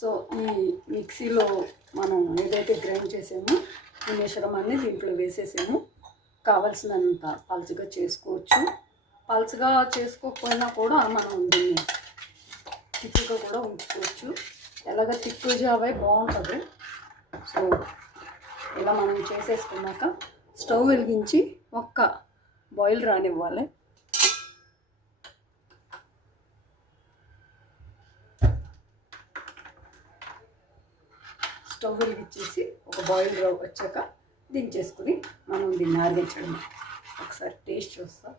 So ఈ మిక్సీలో మనం ఏదైతే గ్రైండ్ చేసామో ఈ మిశ్రమాన్ని దీంట్లో వేసేసాము. కావలసినంత పలుచగా చేసుకోవచ్చు. పలుచగా చేసుకోకపోయినా కూడా మనం దీన్ని తిక్కుగా కూడా ఉంచుకోవచ్చు. ఎలాగ తిక్కు జావే బాగుంటుంది. సో ఇలా మనం చేసేసుకున్నాక స్టవ్ వెలిగించి ఒక్క బాయిల్ రానివ్వాలి. స్టవ్ వెలిగించేసి ఒక బాయిల్ వచ్చాక దించేసుకుని మనం దీన్ని ఆరగించడం ఒకసారి టేస్ట్ చూస్తాం.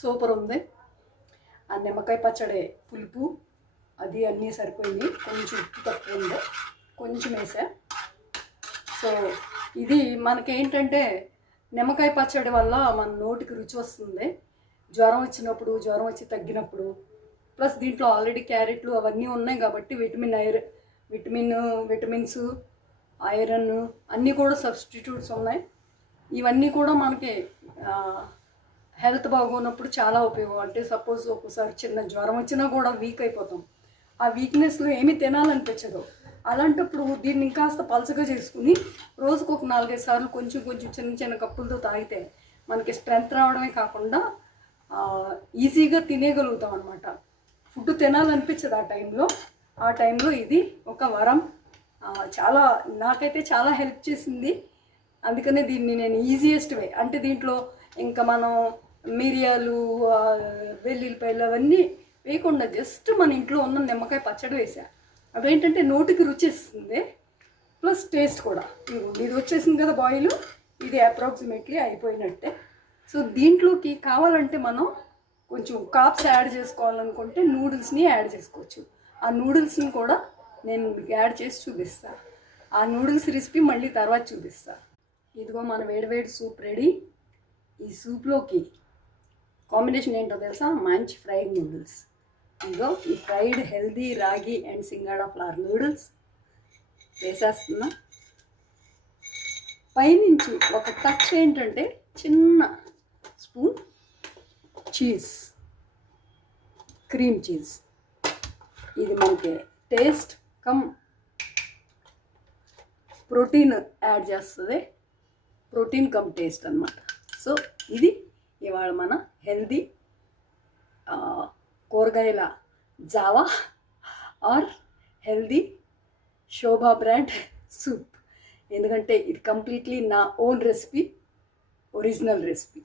సూపర్ ఉంది. ఆ నిమ్మకాయ పచ్చడి పులుపు అది అన్నీ సరిపోయింది. కొంచెం ఉప్పు తక్కువ ఉంది కొంచెం వేసా. సో ఇది మనకేంటంటే నిమ్మకాయ పచ్చడి వల్ల మన నోటికి రుచి వస్తుంది. జ్వరం వచ్చినప్పుడు జ్వరం వచ్చి తగ్గినప్పుడు ప్లస్ దీంట్లో ఆల్రెడీ క్యారెట్లు అవన్నీ ఉన్నాయి కాబట్టి విటమిన్ ఐర విటమిన్ విటమిన్స్ ఐరన్ అన్నీ కూడా సబ్స్టిట్యూట్స్ ఉన్నాయి. ఇవన్నీ కూడా మనకి హెల్త్ బాగోనప్పుడు చాలా ఉపయోగం. అంటే సపోజ్ ఒక్కోసారి చిన్న జ్వరం వచ్చినా కూడా వీక్ అయిపోతాం. ఆ వీక్నెస్లో ఏమీ తినాలనిపించదు. అలాంటప్పుడు దీన్ని ఇంకాస్త పలసగా చేసుకుని రోజుకు ఒక నాలుగైదు సార్లు కొంచెం కొంచెం చిన్న చిన్న కప్పులతో తాగితే మనకి స్ట్రెంత్ రావడమే కాకుండా ఈజీగా తినేయగలుగుతాం అనమాట ఫుడ్ తినాలనిపించదు ఆ టైంలో. ఆ టైంలో ఇది ఒక వరం. చాలా నాకైతే చాలా హెల్ప్ చేసింది. అందుకనే దీన్ని నేను ఈజియెస్ట్ వే అంటే దీంట్లో ఇంకా మనం మిరియాలు వెల్లుల్లిపాయలు అవన్నీ వేయకుండా జస్ట్ మన ఇంట్లో ఉన్న నిమ్మకాయ పచ్చడి వేసా. అదేంటంటే నోటికి రుచి ఇస్తుంది. ప్లస్ టేస్ట్ కూడా. ఇది వచ్చేసింది కదా బాయిల్. ఇది అప్రాక్సిమేట్లీ అయిపోయినట్టే. సో దీంట్లోకి కావాలంటే మనం కొంచెం కాప్స్ యాడ్ చేసుకోవాలనుకుంటే నూడిల్స్ని యాడ్ చేసుకోవచ్చు. ఆ నూడిల్స్ని కూడా నేను మీకు యాడ్ చేసి చూపిస్తా. ఆ నూడిల్స్ రెసిపీ మళ్ళీ తర్వాత చూపిస్తా. ఇదిగో మన వేడివేడి సూప్ రెడీ ఈ సూప్లోకి కాంబినేషన్ ఏంటో తెలుసా? మంచి ఫ్రైడ్ నూడిల్స్ ఇదిగో ఈ fried healthy ragi and singhara flour noodles వేసేస్తున్నా. పైనుంచి ఒక టచ్ ఏంటంటే చిన్న స్పూన్ చీజ్ క్రీమ్ చీజ్. ఇది మనకి టేస్ట్ కమ్. ప్రోటీన్ యాడ్ చేస్తుంది. ప్రోటీన్ కమ్ టేస్ట్ అన్నమాట. సో ఇది ఇవాళ మన హెల్దీ కూరగాయల Java or healthy Shobha brand soup. ఎందుకంటే ఇది కంప్లీట్లీ నా ఓన్ రెసిపీ ఒరిజినల్ రెసిపీ.